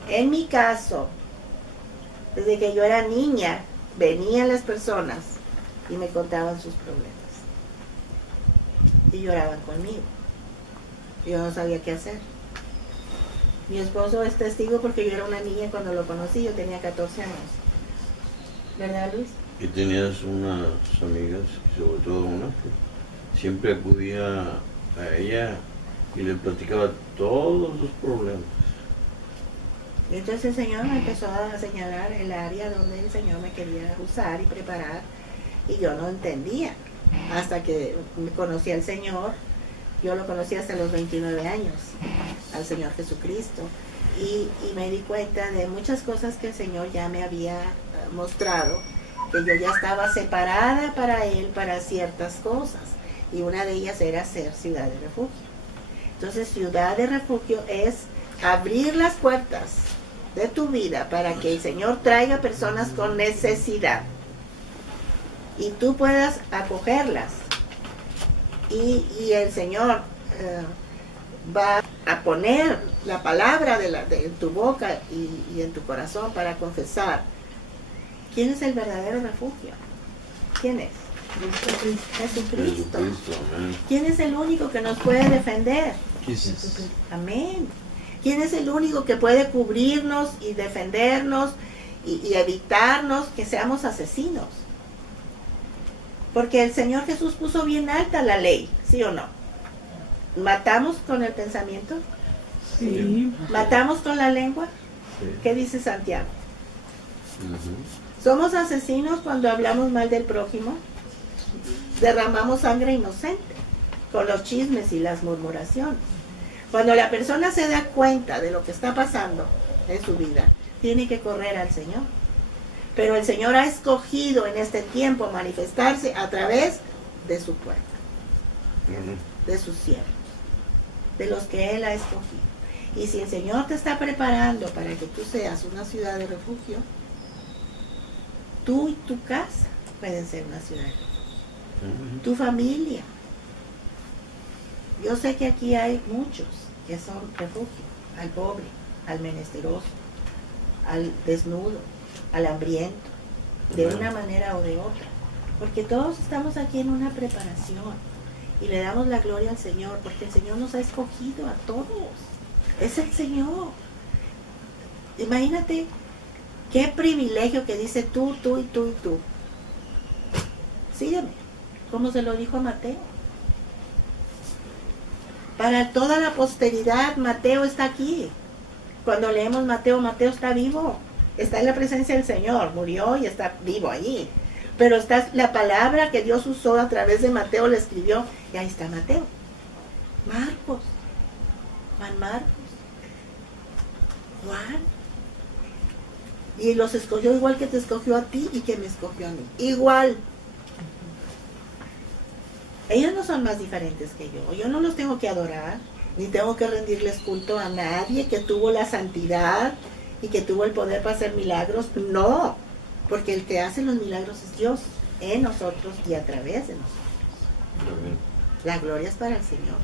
En mi caso, desde que yo era niña, venían las personas y me contaban sus problemas. Y lloraban conmigo. Yo no sabía qué hacer. Mi esposo es testigo porque yo era una niña cuando lo conocí, yo tenía 14 años. ¿Verdad, Luis? Y tenías unas amigas, sobre todo una, que siempre acudía a ella y le platicaba todos sus problemas. Y entonces el Señor me empezó a señalar el área donde el Señor me quería usar y preparar, y yo no entendía. Hasta que conocí al Señor, yo lo conocí hasta los 29 años, al Señor Jesucristo. Y me di cuenta de muchas cosas que el Señor ya me había mostrado, que yo ya estaba separada para Él para ciertas cosas, y una de ellas era ser ciudad de refugio. Entonces, ciudad de refugio es abrir las puertas de tu vida para que el Señor traiga personas con necesidad y tú puedas acogerlas, y el Señor va a poner la palabra en tu boca y en tu corazón para confesar. ¿Quién es el verdadero refugio? ¿Quién es? Jesucristo. ¿Quién es el único que nos puede defender? Amén. ¿Quién es el único que puede cubrirnos y defendernos y evitarnos que seamos asesinos? Porque el Señor Jesús puso bien alta la ley, ¿sí o no? ¿Matamos con el pensamiento? Sí. ¿Matamos con la lengua? Sí. ¿Qué dice Santiago? ¿Somos asesinos cuando hablamos mal del prójimo? Derramamos sangre inocente con los chismes y las murmuraciones. Cuando la persona se da cuenta de lo que está pasando en su vida, tiene que correr al Señor. Pero el Señor ha escogido en este tiempo manifestarse a través de su pueblo, de sus siervos, de los que Él ha escogido. Y si el Señor te está preparando para que tú seas una ciudad de refugio, tú y tu casa pueden ser una ciudad de refugio. Tu familia. Yo sé que aquí hay muchos que son refugio, al pobre, al menesteroso, al desnudo, al hambriento, de una manera o de otra. Porque todos estamos aquí en una preparación y le damos la gloria al Señor, porque el Señor nos ha escogido a todos. Es el Señor. Imagínate qué privilegio que dice tú, tú y tú y tú. Sígueme, como se lo dijo a Mateo. Para toda la posteridad, Mateo está aquí. Cuando leemos Mateo, Mateo está vivo. Está en la presencia del Señor, murió y está vivo allí. Pero está la palabra que Dios usó a través de Mateo, le escribió, y ahí está Mateo. Marcos, Juan Marcos. igual. Y los escogió igual que te escogió a ti y que me escogió a mí. Igual. Ellos no son más diferentes que yo. Yo no los tengo que adorar, ni tengo que rendirles culto a nadie que tuvo la santidad y que tuvo el poder para hacer milagros. No, porque el que hace los milagros es Dios, en nosotros y a través de nosotros. La gloria es para el Señor.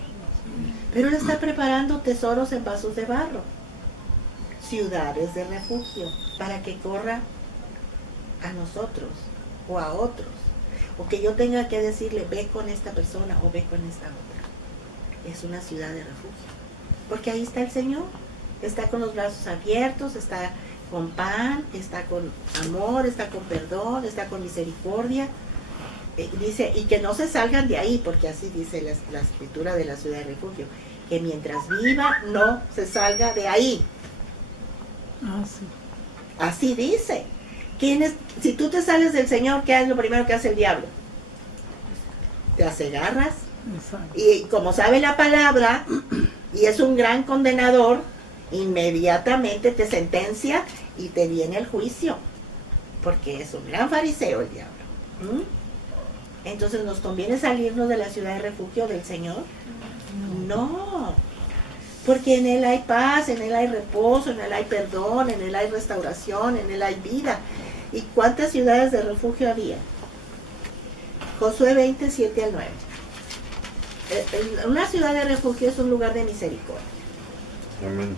Pero Él está preparando tesoros en vasos de barro, ciudades de refugio, para que corra a nosotros o a otros. O que yo tenga que decirle, ve con esta persona o ve con esta otra. Es una ciudad de refugio. Porque ahí está el Señor. Está con los brazos abiertos, está con pan, está con amor, está con perdón, está con misericordia. Dice, y que no se salgan de ahí, porque así dice la escritura de la ciudad de refugio. Que mientras viva, no se salga de ahí. Ah, sí. Así dice. Si tú te sales del Señor, ¿qué es lo primero que hace el diablo? Te hace garras. Exacto. Y como sabe la palabra, y es un gran condenador, inmediatamente te sentencia y te viene el juicio. Porque es un gran fariseo el diablo. Entonces, ¿nos conviene salirnos de la ciudad de refugio del Señor? No. Porque en Él hay paz, en Él hay reposo, en Él hay perdón, en Él hay restauración, en Él hay vida. ¿Y cuántas ciudades de refugio había? Josué 27 al 9. Una ciudad de refugio es un lugar de misericordia. Amén.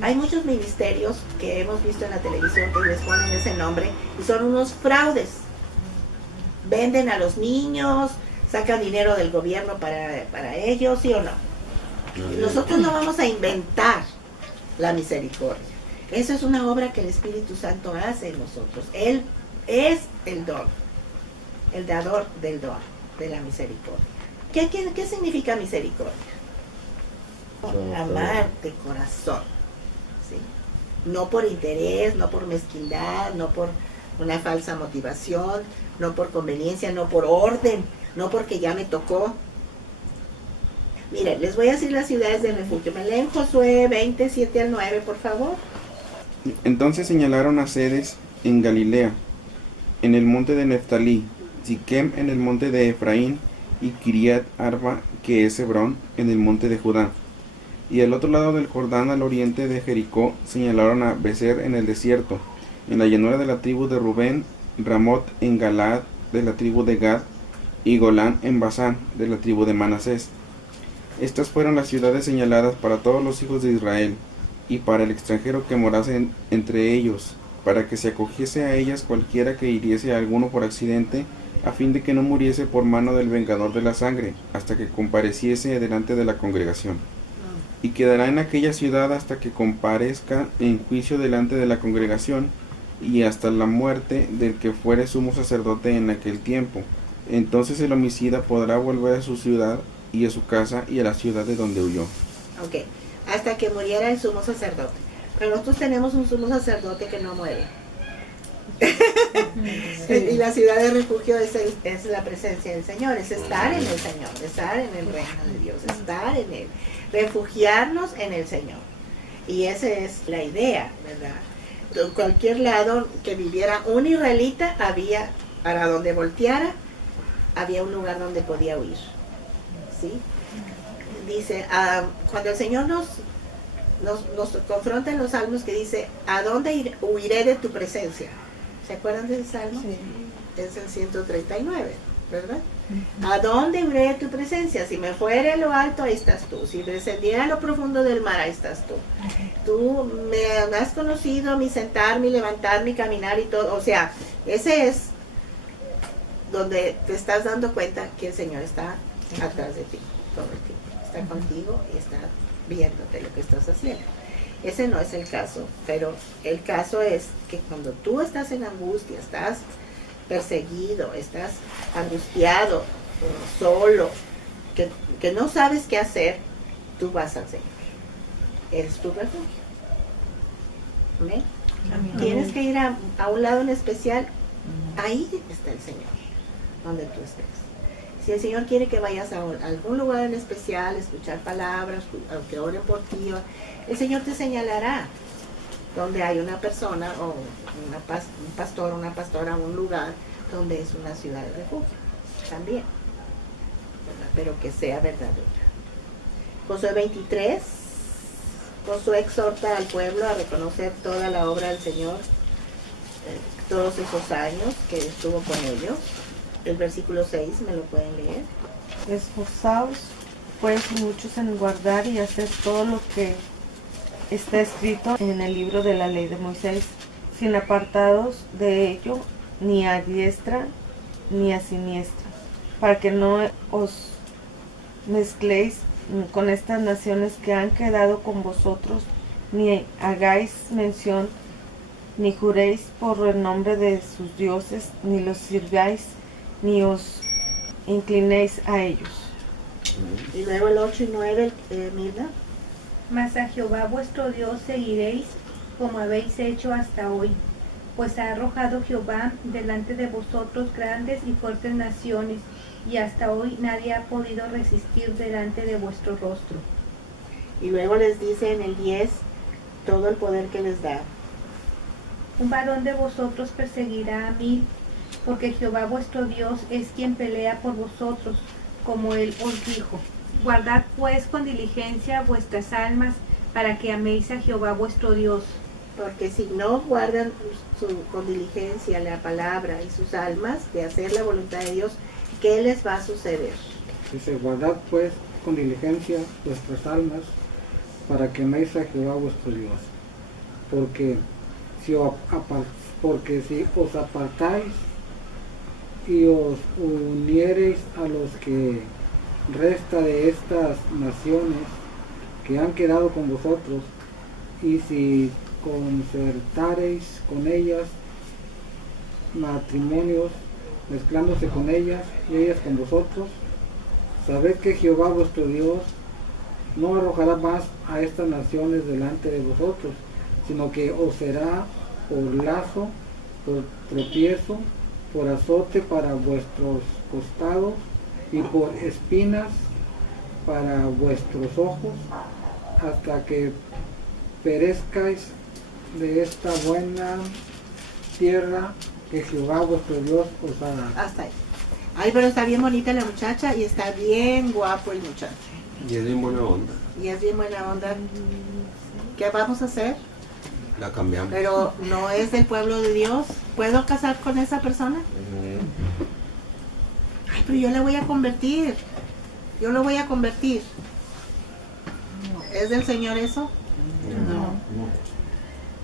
Hay muchos ministerios que hemos visto en la televisión que les ponen ese nombre y son unos fraudes. Venden a los niños, sacan dinero del gobierno para ellos, ¿sí o no? Nosotros no vamos a inventar la misericordia. Eso es una obra que el Espíritu Santo hace en nosotros. Él es el don, el dador del don, de la misericordia. ¿Qué significa misericordia? Amar de corazón, ¿sí? No por interés, no por mezquindad, no por una falsa motivación, no por conveniencia, no por orden, no porque ya me tocó. Miren, les voy a decir las ciudades de refugio. ¿Me leen Josué 27 al 9, por favor? Entonces señalaron a sedes en Galilea, en el monte de Neftalí, Siquem en el monte de Efraín, y Kiriat Arba, que es Hebrón, en el monte de Judá. Y al otro lado del Jordán, al oriente de Jericó, señalaron a Becer en el desierto, en la llanura de la tribu de Rubén, Ramot en Galaad, de la tribu de Gad, y Golán en Basán, de la tribu de Manasés. Estas fueron las ciudades señaladas para todos los hijos de Israel, y para el extranjero que morase entre ellos, para que se acogiese a ellas cualquiera que hiriese a alguno por accidente, a fin de que no muriese por mano del vengador de la sangre, hasta que compareciese delante de la congregación. Y quedará en aquella ciudad hasta que comparezca en juicio delante de la congregación, y hasta la muerte del que fuere sumo sacerdote en aquel tiempo. Entonces el homicida podrá volver a su ciudad y a su casa y a la ciudad de donde huyó. Ok, hasta que muriera el sumo sacerdote. Pero nosotros tenemos un sumo sacerdote que no muere. Y la ciudad de refugio es la presencia del Señor, es estar en el Señor, estar en el reino de Dios, estar en Él, refugiarnos en el Señor. Y esa es la idea, ¿verdad? En cualquier lado que viviera un israelita, había, para donde volteara, había un lugar donde podía huir. ¿Sí? Dice, cuando el Señor nos confronta en los salmos que dice, ¿a dónde huiré de tu presencia? ¿Se acuerdan de ese salmo? Sí. Es el 139, ¿verdad? ¿A dónde huiré de tu presencia? Si me fuere a lo alto, ahí estás tú. Si descendiera a lo profundo del mar, ahí estás tú. Tú me has conocido mi sentar, mi levantar, mi caminar y todo. O sea, ese es donde te estás dando cuenta que el Señor está atrás de ti todo el tiempo. Está contigo y está viéndote lo que estás haciendo. Ese no es el caso, pero el caso es que cuando tú estás en angustia, estás perseguido, estás angustiado, solo, que no sabes qué hacer, tú vas al Señor. Eres tu refugio. ¿Amén? Amén. Tienes que ir a un lado en especial, ahí está el Señor, donde tú estés. Si el Señor quiere que vayas a algún lugar en especial, escuchar palabras, que oren por ti, el Señor te señalará. donde hay una persona o un pastor o una pastora, un lugar donde es una ciudad de refugio también, ¿verdad? Pero que sea verdadera. Josué 23, Josué exhorta al pueblo a reconocer toda la obra del Señor, todos esos años que estuvo con ellos. El versículo 6, ¿me lo pueden leer? Esforzaos pues muchos en guardar y hacer todo lo que está escrito en el libro de la ley de Moisés, sin apartados de ello, ni a diestra ni a siniestra, para que no os mezcléis con estas naciones que han quedado con vosotros, ni hagáis mención, ni juréis por el nombre de sus dioses, ni los sirváis, ni os inclinéis a ellos. Y luego el 8 y 9, Mirna. Mas a Jehová vuestro Dios seguiréis como habéis hecho hasta hoy, pues ha arrojado Jehová delante de vosotros grandes y fuertes naciones, y hasta hoy nadie ha podido resistir delante de vuestro rostro. Y luego les dice en el 10 todo el poder que les da. Un varón de vosotros perseguirá a 1000, porque Jehová vuestro Dios es quien pelea por vosotros, como él os dijo. Guardad pues con diligencia vuestras almas, para que améis a Jehová vuestro Dios. Porque si no guardan con diligencia la palabra y sus almas de hacer la voluntad de Dios, ¿qué les va a suceder? Dice, guardad pues con diligencia vuestras almas para que améis a Jehová vuestro Dios. Porque si os apartáis y os uniereis a los que resta de estas naciones que han quedado con vosotros, y si concertareis con ellas matrimonios, mezclándose con ellas y ellas con vosotros, sabed que Jehová vuestro Dios no arrojará más a estas naciones delante de vosotros, sino que os será por lazo, por tropiezo, por azote para vuestros costados y por espinas para vuestros ojos, hasta que perezcáis de esta buena tierra que Jehová vuestro Dios os ha dado. Hasta ahí. Ay, pero está bien bonita la muchacha y está bien guapo el muchacho. Y es bien buena onda. Y es bien buena onda. ¿Qué vamos a hacer? La cambiamos. Pero no es del pueblo de Dios. ¿Puedo casar con esa persona? Ay, pero yo la voy a convertir. Yo lo voy a convertir. ¿Es del Señor eso? No.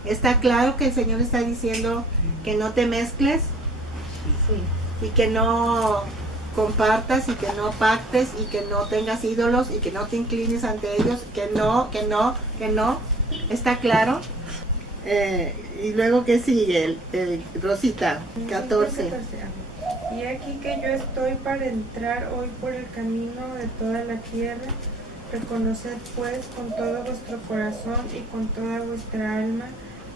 Está claro que el Señor está diciendo que no te mezcles y que no compartas y que no pactes y que no tengas ídolos y que no te inclines ante ellos, que no. ¿Está claro? Y luego, ¿qué sigue? Rosita, 14. Y aquí que yo estoy para entrar hoy por el camino de toda la tierra. Reconoced pues con todo vuestro corazón y con toda vuestra alma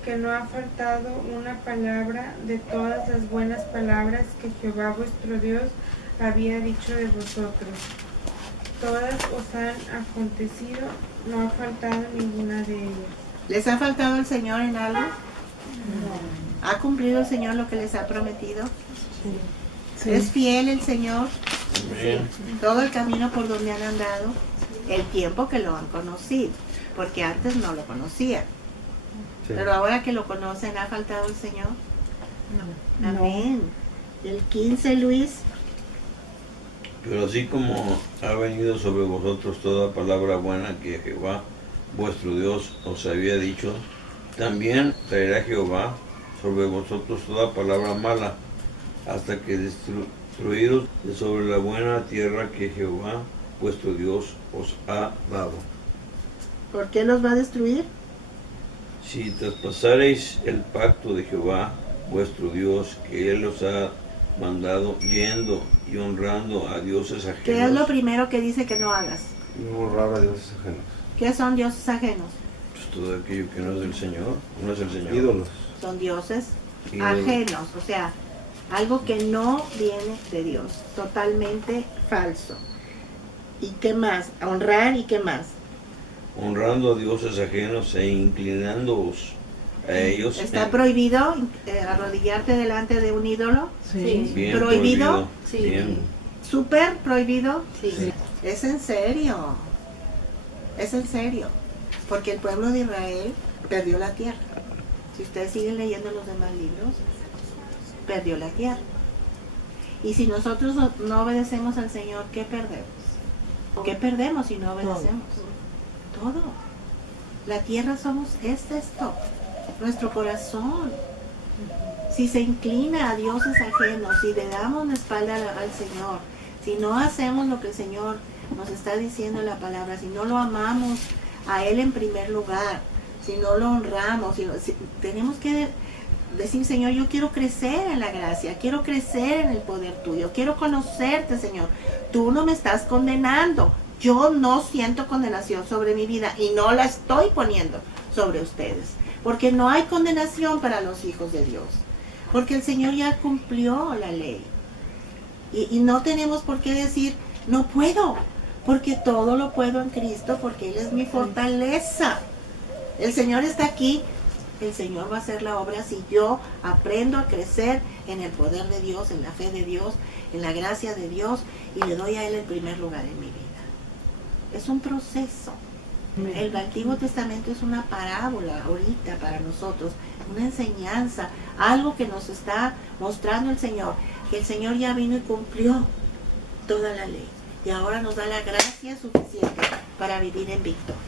que no ha faltado una palabra de todas las buenas palabras que Jehová vuestro Dios había dicho de vosotros. Todas os han acontecido, no ha faltado ninguna de ellas. ¿Les ha faltado el Señor en algo? No. ¿Ha cumplido el Señor lo que les ha prometido? Sí. ¿Es fiel el Señor? Amén. Todo el camino por donde han andado, el tiempo que lo han conocido, porque antes no lo conocían. Sí. Pero ahora que lo conocen, ¿ha faltado el Señor? No. Amén. El 15, Luis. Pero así como ha venido sobre vosotros toda palabra buena que Jehová vuestro Dios os había dicho, también traerá Jehová sobre vosotros toda palabra mala, hasta que destruiros de sobre la buena tierra que Jehová vuestro Dios os ha dado. ¿Por qué los va a destruir? Si traspasareis el pacto de Jehová vuestro Dios, que Él os ha mandado, yendo y honrando a dioses ajenos. ¿Qué es lo primero que dice que no hagas? No honrar a dioses ajenos. ¿Qué son dioses ajenos? Pues todo aquello que no es del Señor, no es el Señor. Ídolos. Son dioses Ídolos. ajenos, o sea, algo que no viene de Dios, totalmente falso. ¿Y qué más? Honrar y qué más. Honrando a dioses ajenos e inclinándoos a ellos. ¿Está prohibido arrodillarte delante de un ídolo? Sí. Bien ¿Prohibido? Sí. Bien. ¿Súper prohibido? Sí. Es en serio. Es en serio. Porque el pueblo de Israel perdió la tierra. Si ustedes siguen leyendo los demás libros, perdió la tierra. Y si nosotros no obedecemos al Señor, ¿qué perdemos? ¿Qué perdemos si no obedecemos? Todo. La tierra es esto, nuestro corazón. Si se inclina a dioses ajenos, si le damos la espalda al Señor, si no hacemos lo que el Señor nos está diciendo en la palabra, si no lo amamos a Él en primer lugar, si no lo honramos, si tenemos que decir, Señor, yo quiero crecer en la gracia, quiero crecer en el poder tuyo, quiero conocerte, Señor. Tú no me estás condenando. Yo no siento condenación sobre mi vida y no la estoy poniendo sobre ustedes. Porque no hay condenación para los hijos de Dios. Porque el Señor ya cumplió la ley. Y no tenemos por qué decir, no puedo. Porque todo lo puedo en Cristo, porque Él es mi fortaleza. El Señor está aquí. El Señor va a hacer la obra si yo aprendo a crecer en el poder de Dios, en la fe de Dios, en la gracia de Dios y le doy a Él el primer lugar en mi vida. Es un proceso. El Antiguo Testamento es una parábola ahorita para nosotros, una enseñanza, algo que nos está mostrando el Señor, que el Señor ya vino y cumplió toda la ley y ahora nos da la gracia suficiente para vivir en victoria.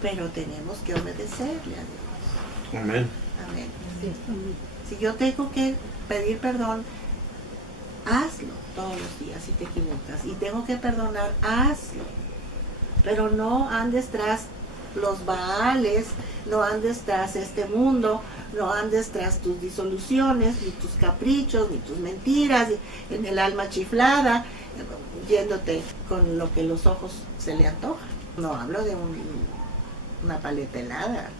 Pero tenemos que obedecerle a Dios. Amén. Amén. Si yo tengo que pedir perdón, hazlo todos los días si te equivocas. Y tengo que perdonar, hazlo. Pero no andes tras los baales, no andes tras este mundo, no andes tras tus disoluciones, ni tus caprichos, ni tus mentiras, en el alma chiflada, yéndote con lo que los ojos se le antojan. No hablo de una paleta helada.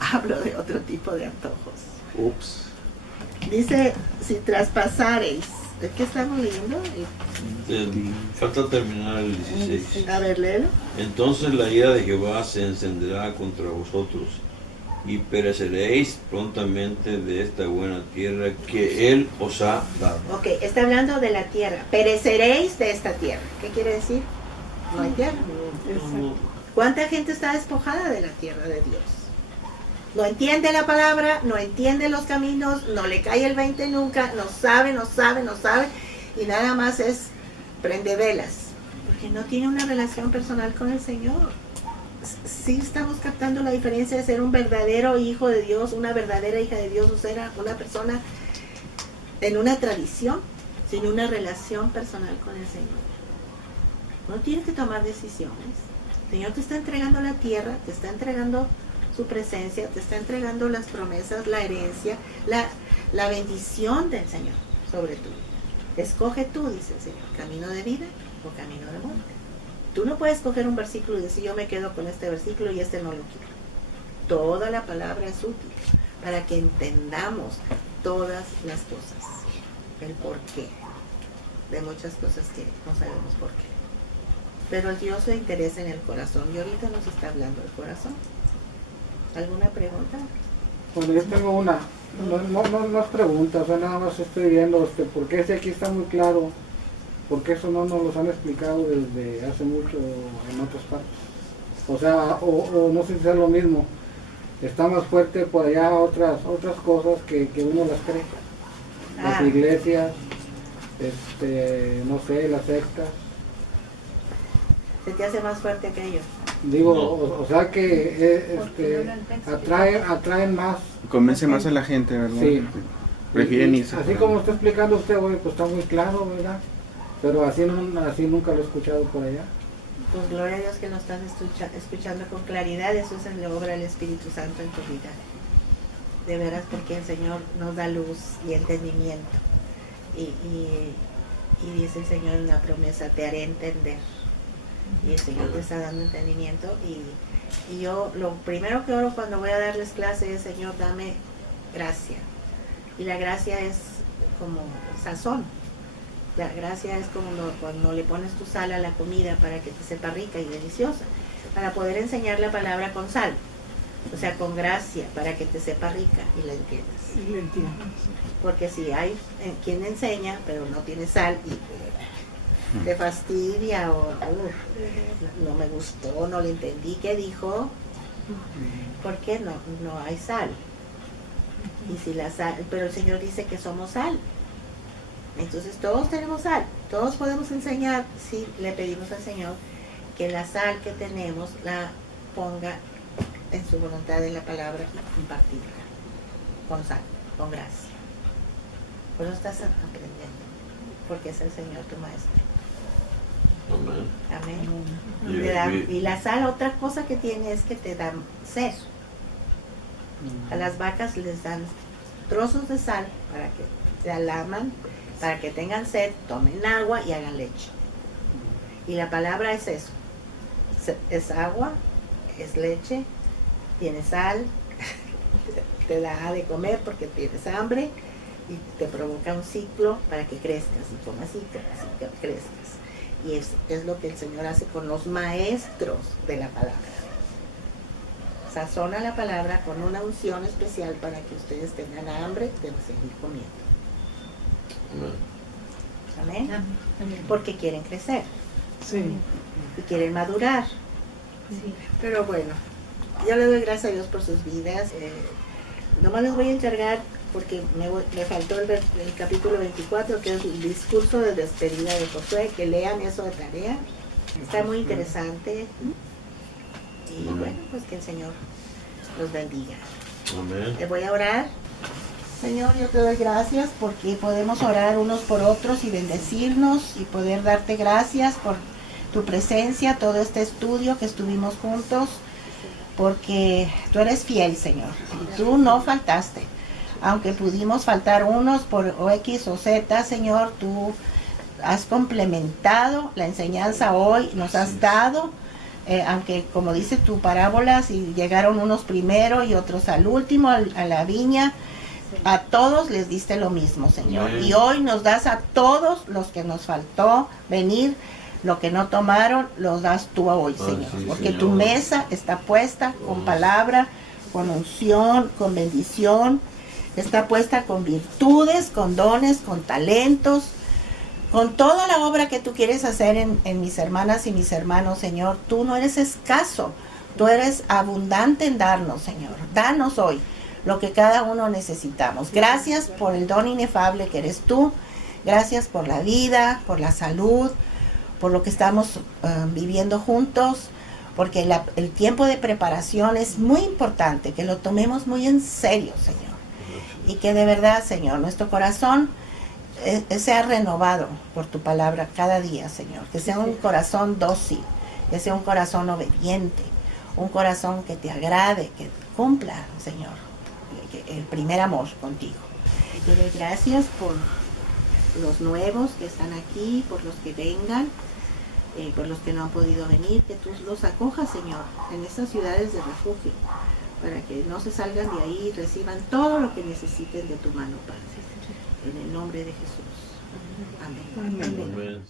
Hablo de otro tipo de antojos. Ups. Dice, si traspasareis. ¿De qué estamos leyendo? Falta terminar el 16. A ver, léelo. Entonces la ira de Jehová se encenderá contra vosotros y pereceréis prontamente de esta buena tierra que Él os ha dado. Ok, está hablando de la tierra. Pereceréis de esta tierra. ¿Qué quiere decir? No hay tierra. ¿Cuánta gente está despojada de la tierra de Dios? No entiende la palabra, no entiende los caminos, no le cae el 20 nunca, no sabe, y nada más es prende velas, porque no tiene una relación personal con el Señor. Sí estamos captando la diferencia de ser un verdadero hijo de Dios, una verdadera hija de Dios, o ser una persona en una tradición, sin una relación personal con el Señor. No tienes que tomar decisiones. El Señor te está entregando la tierra, te está entregando su presencia, te está entregando las promesas, la herencia, la bendición del Señor sobre tu vida. Escoge tú, dice el Señor, camino de vida o camino de muerte. Tú no puedes coger un versículo y decir yo me quedo con este versículo y este no lo quiero. Toda la palabra es útil para que entendamos todas las cosas, el porqué de muchas cosas que no sabemos por qué. Pero el Dios se interesa en el corazón y ahorita nos está hablando del corazón. ¿Alguna pregunta? Bueno, yo tengo una, no es pregunta, o sea, nada más estoy viendo, porque ese aquí está muy claro, porque eso no nos lo han explicado desde hace mucho en otras partes. O sea, o no sé si es lo mismo, está más fuerte por allá otras cosas que uno las cree. Las iglesias, no sé, las sectas. ¿Se te hace más fuerte aquello? Digo, No. o sea que atraen más. Convence más a la gente, ¿verdad? Sí. Prefieren Y irse. así como está explicando usted, güey, pues está muy claro, ¿verdad? Pero así nunca lo he escuchado por allá. Pues gloria a Dios que nos están escuchando con claridad. Eso es la obra del Espíritu Santo en tu vida. De veras, porque el Señor nos da luz y entendimiento. Y dice el Señor en la promesa, te haré entender. Y el Señor te está dando entendimiento. Y yo lo primero que oro cuando voy a darles clase es, Señor, dame gracia. Y la gracia es como sazón. La gracia es como cuando le pones tu sal a la comida para que te sepa rica y deliciosa, para poder enseñar la palabra con sal. O sea, con gracia, para que te sepa rica y la entiendas. Sí, le entiendo. Porque si hay quien enseña, pero no tiene sal y te fastidia o no me gustó, no le entendí qué dijo, ¿por qué no hay sal? Y si la sal, pero el Señor dice que somos sal. Entonces todos tenemos sal, todos podemos enseñar si le pedimos al Señor que la sal que tenemos la ponga en su voluntad en la palabra y compartirla con sal, con gracia. Por eso estás aprendiendo, porque es el Señor tu maestro. Amén. Amén. Y la sal, otra cosa que tiene es que te da sed. A las vacas les dan trozos de sal para que se alaman, para que tengan sed, tomen agua y hagan leche. Y la palabra es eso. Es agua, es leche, tiene sal, te da de comer porque tienes hambre y te provoca un ciclo para que crezcas y comas y que crezcas. Y es lo que el Señor hace con los maestros de la palabra. Sazona la palabra con una unción especial para que ustedes tengan hambre de seguir comiendo. Amén. Amén. Porque quieren crecer. Sí. Y quieren madurar. Sí. Pero bueno, yo le doy gracias a Dios por sus vidas. Nomás les voy a encargar, porque me faltó el capítulo 24, que es el discurso de despedida de Josué, que lean eso de tarea. Está muy interesante. Y bueno, pues que el Señor los bendiga. Amén. Le voy a orar. Señor, yo te doy gracias porque podemos orar unos por otros y bendecirnos y poder darte gracias por tu presencia, todo este estudio que estuvimos juntos, porque tú eres fiel, Señor, y tú no faltaste. Aunque pudimos faltar unos por X o Z, Señor, tú has complementado la enseñanza hoy, nos has dado, aunque como dice tu parábola, si llegaron unos primero y otros al último, a la viña, a todos les diste lo mismo, Señor. Y hoy nos das a todos los que nos faltó venir, lo que no tomaron, los das tú hoy, Señor. Sí, porque Señor. tu mesa está puesta con palabra, con unción, con bendición. Está puesta con virtudes, con dones, con talentos, con toda la obra que tú quieres hacer en mis hermanas y mis hermanos, Señor. Tú no eres escaso, tú eres abundante en darnos, Señor. Danos hoy lo que cada uno necesitamos. Gracias por el don inefable que eres tú. Gracias por la vida, por la salud, por lo que estamos viviendo juntos, porque el tiempo de preparación es muy importante, que lo tomemos muy en serio, Señor. Y que de verdad, Señor, nuestro corazón sea renovado por tu palabra cada día, Señor. Que sea un corazón dócil, que sea un corazón obediente, un corazón que te agrade, que cumpla, Señor, el primer amor contigo. Te doy gracias por los nuevos que están aquí, por los que vengan, por los que no han podido venir, que tú los acojas, Señor, en estas ciudades de refugio, para que no se salgan de ahí y reciban todo lo que necesiten de tu mano, Padre. En el nombre de Jesús. Amén. Amén.